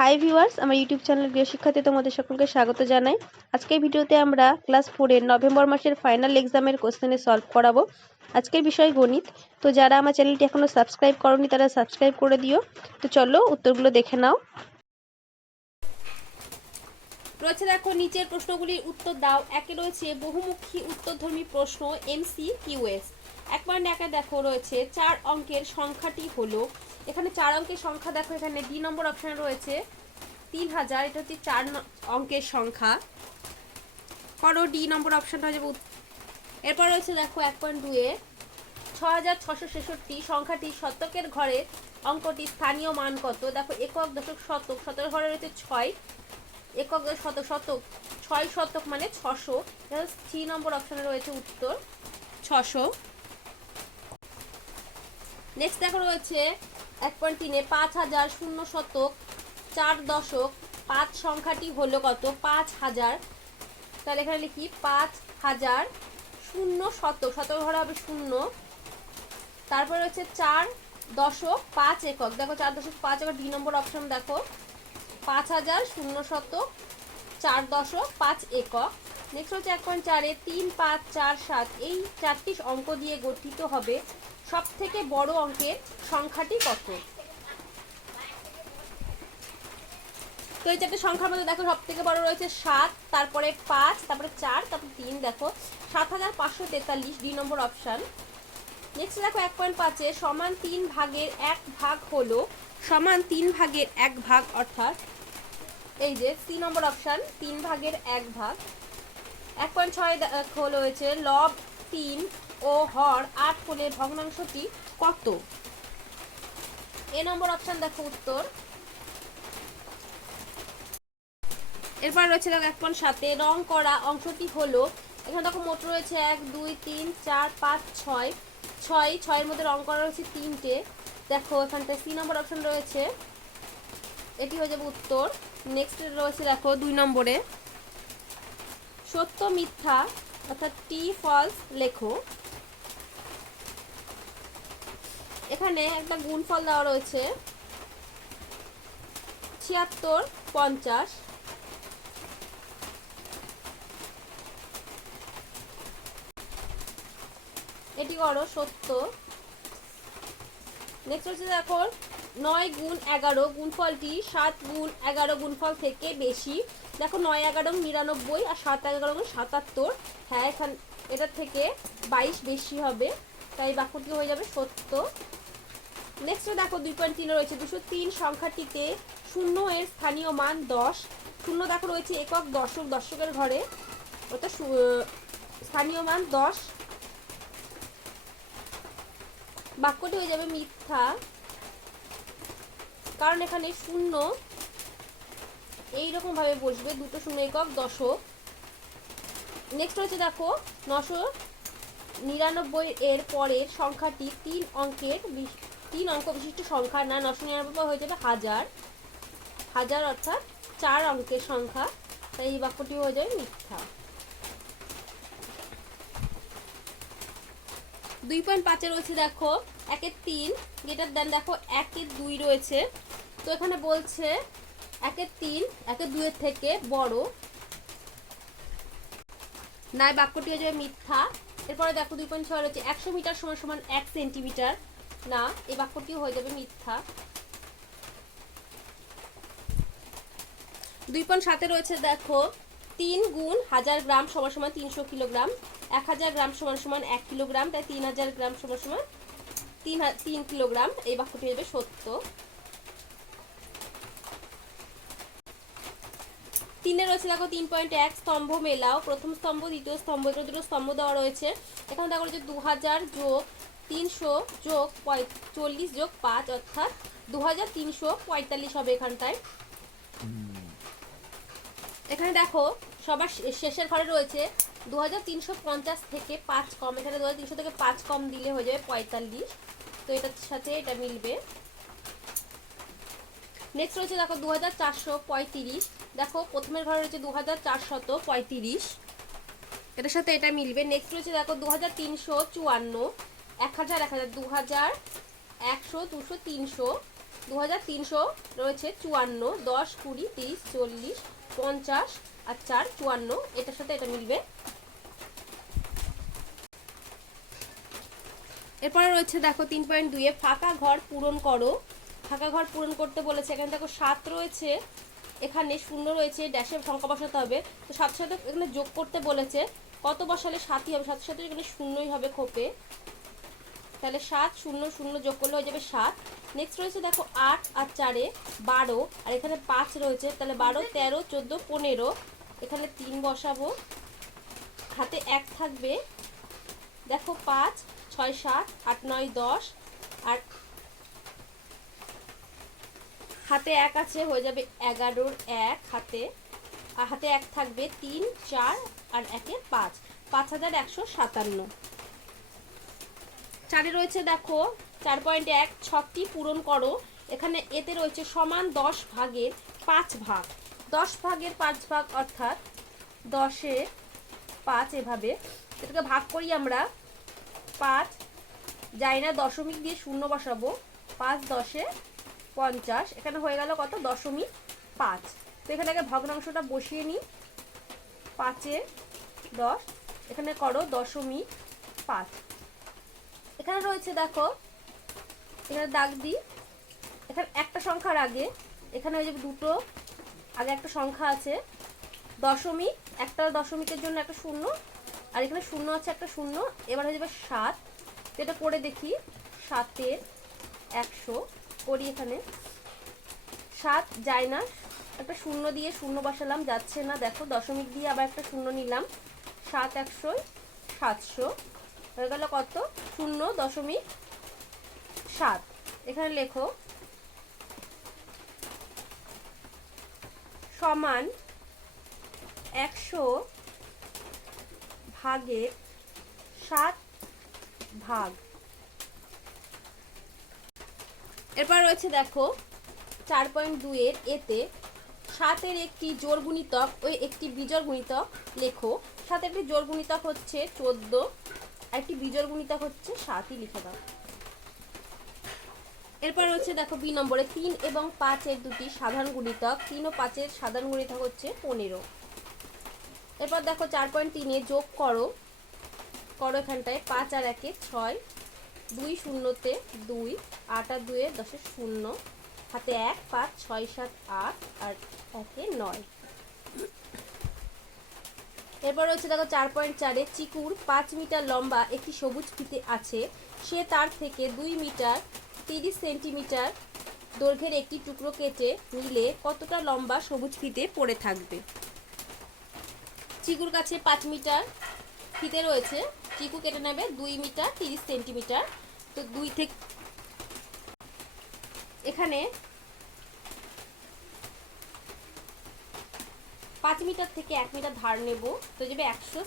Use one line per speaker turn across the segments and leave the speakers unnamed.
High viewers, আমার YouTube channel গৃহ শিক্ষাতে তোমাদের সকলকে স্বাগত জানাই। আজকের ভিডিওতে আমরা ক্লাস ফোরের নভেম্বর মাসের ফাইনাল এক্সামের কোশ্চেনে সলভ করাবো। আজকের বিষয় গণিত। তো যারা আমার চ্যানেলটি এখনও সাবস্ক্রাইব করনি, তারা সাবস্ক্রাইব করে দিও। তো চলো উত্তরগুলো দেখে নাও।
রয়েছে দেখো, নিচের প্রশ্নগুলির উত্তর দাও। একে রয়েছে বহুমুখী উত্তরধর্মী প্রশ্ন এমসি কিউএস এক পয়েন্ট একে দেখো, রয়েছে চার অঙ্কের সংখ্যাটি হলো এখানে চার অঙ্কের সংখ্যা, দেখো এখানে ডি নম্বর অপশন রয়েছে। তিন হাজার, এটা হচ্ছে চার অঙ্কের সংখ্যা। করো ডি নম্বর অপশনটা হয়ে যাবে এরপর রয়েছে দেখো এক পয়েন্ট দুয়ে। ছ হাজার ছশো ছেষট্টি সংখ্যাটি শতকের ঘরে অঙ্কটি স্থানীয় মান কত? দেখো একক দশক শতক, শতকের ঘরে রয়েছে ছয়। একক শতক শতক, ছয় শতক মানে ছশো। থ্রি নম্বর অপশানে রয়েছে উত্তর, ছশো। নেক্সট দেখো রয়েছে এক পয়েন্ট তিনে পাঁচ হাজার শূন্য শতক, চার দশক, পাঁচ সংখ্যাটি হলো কত? পাঁচ হাজার। তাহলে এখানে লিখি, পাঁচ হাজার শূন্য শতক শতক ঘরে হবে শূন্য। তারপরে হচ্ছে চার দশক, পাঁচ একক। দেখো, চার দশক, পাঁচ একক, দুই নম্বর অপশন দেখো। পাঁচ হাজার শূন্য শতক, চার দশক, পাঁচ একক। নেক্সট হচ্ছে এক পয়েন্ট চারে তিন পাঁচ চার সাত। এই চারটি অঙ্ক দিয়ে গঠিত হবে সব থেকে বড় অঙ্কের সংখ্যাটি কত? তো এই চারটে সংখ্যার মধ্যে দেখো সব থেকে বড় রয়েছে সাত, তারপরে পাঁচ, তারপরে চার, তারপরে তিন, দেখো। সাত হাজার পাঁচশো তেতাল্লিশ দুই নম্বর অপশান। নেক্সট দেখো এক পয়েন্ট পাঁচে, সমান তিন ভাগের এক ভাগ হলো, সমান তিন ভাগের এক ভাগ অর্থাৎ এই যে সি নম্বর অপশান, তিন ভাগের এক ভাগ। এক পয়েন্ট ছয় দেখো রয়েছে লব তিন ও হর আট হলে ভগ্নাংশটি কত? এ নম্বর অপশান দেখো উত্তর। এরপর রয়েছে দেখো এক পয়েন্ট সাতে, রং করা অংশটি হলো, এখানে দেখো মোট রয়েছে এক, দুই, তিন, চার, পাঁচ, ছয়। ছয়, ছয়ের মধ্যে রং করা রয়েছে তিনটে। দেখো এখানটা সি নম্বর অপশন রয়েছে। এটি হয়ে যাবে উত্তর। নেক্সট রয়েছে দেখো দুই নম্বরে। সত্য মিথ্যা, অর্থাৎ টি ফলস লেখো। এখানে একটা গুণফল দেওয়া রয়েছে। ছিয়াত্তর, পঞ্চাশ। এটি করো সত্য। নেক্সট হচ্ছে দেখো, নয় গুণ এগারো, গুণফলটি সাত গুণ এগারো গুণফল থেকে বেশি। দেখো নয় এগারো নিরানব্বই আর সাত এগারো সাতাত্তর। হ্যাঁ এখান এটার থেকে বাইশ বেশি হবে। তাই বাক্যটি হয়ে যাবে? সত্য। নেক্সট দেখো দুই পয়েন্ট তিনে রয়েছে। দুশো তিন সংখ্যাটিতে শূন্য এর স্থানীয় মান দশ। শূন্য দেখো রয়েছে একক দশক দশকের ঘরে। শু- স্থানীয় মান দশ। বাক্যটি হয়ে যাবে মিথ্যা। কারণ এখানে শূন্য এইরকম ভাবে বসবে। দুটো শূন্য একক দশক। নেক্সট হচ্ছে দেখো নশো নিরানব্বই এর পরের সংখ্যাটি তিন অঙ্কের তিন অঙ্ক বিশিষ্ট সংখ্যা না, নশো নিরানব্বই হয়ে যাবে হাজার। হাজার অর্থাৎ চার অঙ্কের সংখ্যা। তাই এই বাক্যটি হয়ে যাবে মিথ্যা। দুই পয়েন্ট পাঁচে রয়েছে দেখো, একের তিন যেটার দেন দেখো একের দুই রয়েছে। তো এখানে বলছে একের তিন, একের দুইয়ের থেকে বড়। নাই বাক্যটি হয়ে যাবে মিথ্যা। এরপরে দেখো দুই পয়েন্ট ছয় রয়েছে। একশো মিটার সমান সমান এক সেন্টিমিটার। না এই বাক্যটিও হয়ে যাবে মিথ্যা। দুই পয়েন্ট সাথে রয়েছে দেখো, তিন গুণ হাজার গ্রাম সমান সমান তিনশো কিলোগ্রাম। এক হাজার গ্রাম সমান সমান এক কিলোগ্রাম, তাই তিন হাজার গ্রাম সমান সমান তিন তিন কিলোগ্রাম। এই বাক্যটি হয়ে যাবে সত্য। তিনে রয়েছে দেখো, তিন পয়েন্ট এক স্তম্ভ মেলাও। প্রথম স্তম্ভ, দ্বিতীয় স্তম্ভ এগুলো দুটো স্তম্ভ দেওয়া রয়েছে। এখানে দেখো রয়েছে দু হাজার যোগ তিনশো যোগ চল্লিশ যোগ পাঁচ, অর্থাৎ দু হাজার তিনশো পঁয়তাল্লিশ হবে এখানটায়। এখানে দেখো, সবার শেষের ঘরে রয়েছে দু হাজার তিনশো পঞ্চাশ থেকে পাঁচ কম। এখানে দু হাজার তিনশো থেকে পাঁচ কম দিলে হয়ে যাবে পঁয়তাল্লিশ। তো এটার সাথে এটা মিলবে। নেক্সট রয়েছে দেখো দু হাজার চারশো পঁয়ত্রিশ। দেখো, প্রথমের ঘরে রয়েছে দু হাজার চারশত পঁয়ত্রিশ। এটার সাথে এটা মিলবে। নেক্সট রয়েছে দেখো দু হাজার তিনশো চুয়ান্ন। এক হাজার এক হাজার দু হাজার একশো, দুশো, তিনশো। দু হাজার তিনশো রয়েছে চুয়ান্ন, দশ, কুড়ি, তিরিশ, চল্লিশ, পঞ্চাশ আর চার, চুয়ান্ন। এটার সাথে এটা মিলবে। এরপরে রয়েছে দেখো, তিন পয়েন্ট দুইয়ে ফাঁকা ঘর পূরণ করো। ফাঁকা ঘর পূরণ করতে বলেছে। এখানে দেখো, সাত রয়েছে। এখানে শূন্য রয়েছে ড্যাশের সংখ্যা বসাতে হবে। তো সাথে সাথে এখানে যোগ করতে বলেছে, কত বসালে সাতই হবে? সাথে সাথে এখানে শূন্যই হবে খোপে। তাহলে সাত, শূন্য শূন্য যোগ করলে হয়ে যাবে সাত। নেক্সট রয়েছে দেখো আট আর চারে বারো, আর এখানে পাঁচ রয়েছে। তাহলে বারো, তেরো, চোদ্দ, পনেরো। এখানে তিন বসাবো। হাতে এক থাকবে। দেখো পাঁচ, ছয়, সাত, আট, নয়, দশ, আর হাতে এক আছে, হয়ে যাবে এগারোর এক হাতে, আর হাতে এক থাকবে তিন, চার, আর একে পাঁচ। পাঁচ হাজার একশো সাতান্ন। চারে রয়েছে দেখো, চার পয়েন্ট এক, ছকটি পূরণ করো। এখানে এতে রয়েছে সমান দশ ভাগের পাঁচ ভাগ। দশ ভাগের পাঁচ ভাগ অর্থাৎ দশে পাঁচ এভাবে। এটাকে ভাগ করি আমরা। পাঁচ, যাই না, দশমিক দিয়ে শূন্য বসাবো। পাঁচ দশে পঞ্চাশ। এখানে হয়ে গেল কত? দশমিক পাঁচ। তো এখানে আগে ভগ্নাংশটা বসিয়ে নিই। পাঁচে দশ। এখানে করো দশমিক পাঁচ। এখানে রয়েছে দেখো, এখানে দাগ দিই এখানে একটা সংখ্যার আগে, এখানে হয়ে যাবে দুটো, আগে একটা সংখ্যা আছে। দশমিক, একটা দশমিকের জন্য একটা শূন্য, আর এখানে শূন্য আছে একটা শূন্য, এবার হয়ে যাবে সাত। এটা করে দেখি, সাতের একশো করি এখানে। সাত যায় না। একটা শূন্য দিয়ে শূন্য বসালাম, যাচ্ছে না। দেখো, দশমিক দিয়ে আবার একটা শূন্য নিলাম। সাত একশো, সাতশো। হয়ে গেল কত? শূন্য দশমিক সাত। এখানে লেখো, সমান একশো ভাগের সাত ভাগ। এরপর রয়েছে দেখো, চার পয়েন্ট দুইয়ের এতে সাতের একটি জোর গুণিতক ও একটি বিজোড় গুণিতক লেখো। সাথে একটি জোর গুণিতক হচ্ছে চোদ্দ একটি বিজোড় গুণিতক হচ্ছে সাতই লিখে দাও। এরপর রয়েছে দেখো বি নম্বরে তিন এবং পাঁচের দুটি সাধারণ গুণিতক। তিন ও পাঁচের সাধারণ গুণিতক হচ্ছে পনেরো। এরপর দেখো চার পয়েন্ট তিনে যোগ করো। করো এখানটায় পাঁচ আর একে ছয়। দুই শূন্যতে দুই, আট আর দুয়ে দশে শূন্য, হাতে এক, পাঁচ, ছয়, সাত, আট আর একে নয়। এরপর রয়েছে দেখো চার পয়েন্ট চারে চিকুর পাঁচ মিটার লম্বা একটি সবুজ ফিতে আছে। সে তার থেকে দুই মিটার, তিরিশ সেন্টিমিটার দৈর্ঘ্যের একটি টুকরো কেটে নিলে কতটা লম্বা সবুজ ফিতে পড়ে থাকবে? চিকুর কাছে পাঁচ মিটার ফিতে রয়েছে। চিকু কেটে নেবে দুই মিটার, তিরিশ সেন্টিমিটার। তো দুই থেকে এখানে পাঁচ মিটার থেকে এক মিটার ধার নেব। তো যাবে একশো,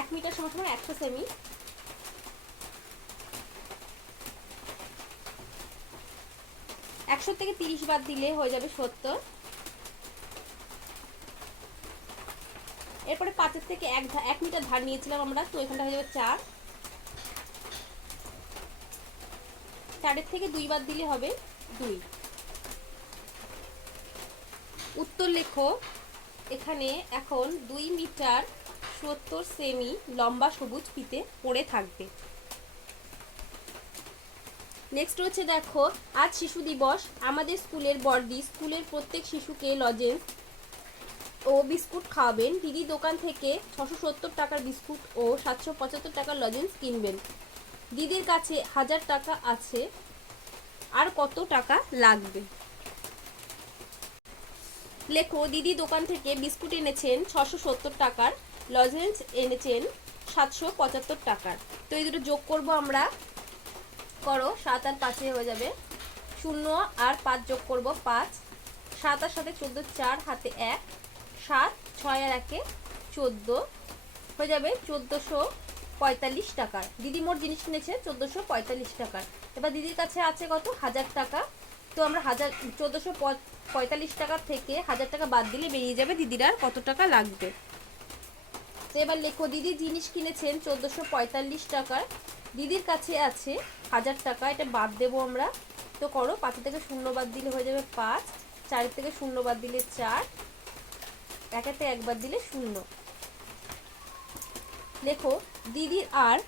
এক মিটার সমান সমান একশো সেমি। একশো থেকে তিরিশ বাদ দিলে হয়ে যাবে সত্তর। এরপরে পাঁচের থেকে এক এক মিটার ধার নিয়েছিলাম আমরা, তো এখানটা হয়ে যাবে চার। চারের থেকে দুই বাদ দিলে হবে দুই। উত্তর লেখো, এখানে এখন দুই মিটার সত্তর সেমি লম্বা সবুজ পিতে পড়ে থাকবে। নেক্সট হচ্ছে দেখো, আজ শিশু দিবস, আমাদের স্কুলের বর্দি, স্কুলের প্রত্যেক শিশুকে লজেন্স ও বিস্কুট খাওয়াবেন দিদি দোকান থেকে ছশো সত্তর টাকার বিস্কুট ও সাতশো পঁচাত্তর টাকার লজেন্স কিনবেন। দিদির কাছে হাজার টাকা আছে, আর কত টাকা লাগবে? লেখো, দিদি দোকান থেকে বিস্কুট এনেছেন, ছশো সত্তর টাকার, লজেন্স এনেছেন, সাতশো পঁচাত্তর টাকার। তো এই দুটো যোগ করব আমরা। করো, সাত আর পাঁচে হয়ে যাবে। শূন্য আর পাঁচ যোগ করব, পাঁচ। সাত আর সাথে চোদ্দ, চার, হাতে এক। সাত, ছয় আর একে চোদ্দ হয়ে যাবে চোদ্দোশো পঁয়তাল্লিশ টাকার। দিদি মোট জিনিস কিনেছে চোদ্দোশো পঁয়তাল্লিশ টাকার। এবার দিদির কাছে আছে কত? হাজার টাকা। তো আমরা হাজার, চোদ্দোশো পঁয়তাল্লিশ টাকার থেকে হাজার টাকা বাদ দিলে বেরিয়ে যাবে দিদির কত টাকা লাগবে। তো এবার লেখো, দিদি জিনিস কিনেছেন চোদ্দোশো পঁয়তাল্লিশ টাকার। দিদির কাছে আছে হাজার টাকা, এটা বাদ দেবো আমরা। তো করো পাঁচের থেকে শূন্য বাদ দিলে হয়ে যাবে পাঁচ চারের থেকে শূন্য বাদ দিলে চার থেকে একবার দিলে শূন্য। লেখো দিদির আর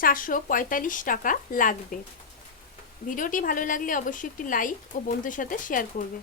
চারশো পঁয়তাল্লিশ টাকা লাগবে। ভিডিওটি ভালো লাগলে অবশ্যই একটি লাইক ও বন্ধুর সাথে শেয়ার করবে।